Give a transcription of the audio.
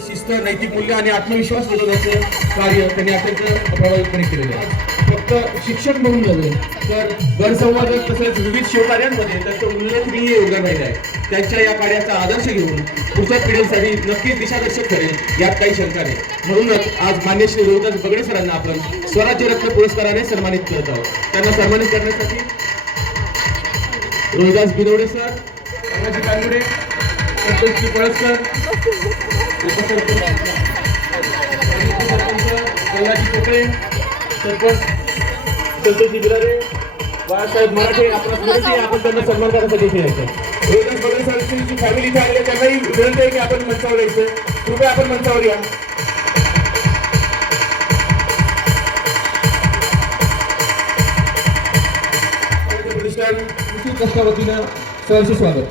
शिस्त, नैतिक मूल्य आणि आत्मविश्वास मिळवण्याचं कार्य त्यांनी अत्यंत प्रभावीपणे केलेलं आहे. फक्त शिक्षक म्हणून नव्हे तर गणसंवर्धक तसेच विविध शिवकार्यांमध्ये त्यांचं उल्लेखनीय योगदान राहिलं आहे. त्यांच्या या कार्याचा आदर्श घेऊन पुढच्या पिढीसाठी नक्कीच दिशादर्शक ठरेल यात काही शंका नाही. म्हणूनच आज मान्य श्री रोहिदास बगडे सरांना आपण स्वराज्य रत्न पुरस्काराने सन्मानित करत आहोत. त्यांना सन्मानित करण्यासाठी रोहिदास बिनवडे सर, संभाजी कानडे, संतोषजी पळसकर, कल्लाजी कोकळे, सरपंच संतोषजी बिरारे, बाळासाहेब मराठे आपण त्यांना सन्मान करण्यासाठी इथे यायचं. रोहिदास बगडे सरांची फॅमिली इथे आलेली त्यांनाही विनंती आहे की आपण मंचावर यायचं. कृपया आपण मंचावर या. प्रतिष्ठान कृषी ट्रस्टच्या वतीनं सहर्ष स्वागत.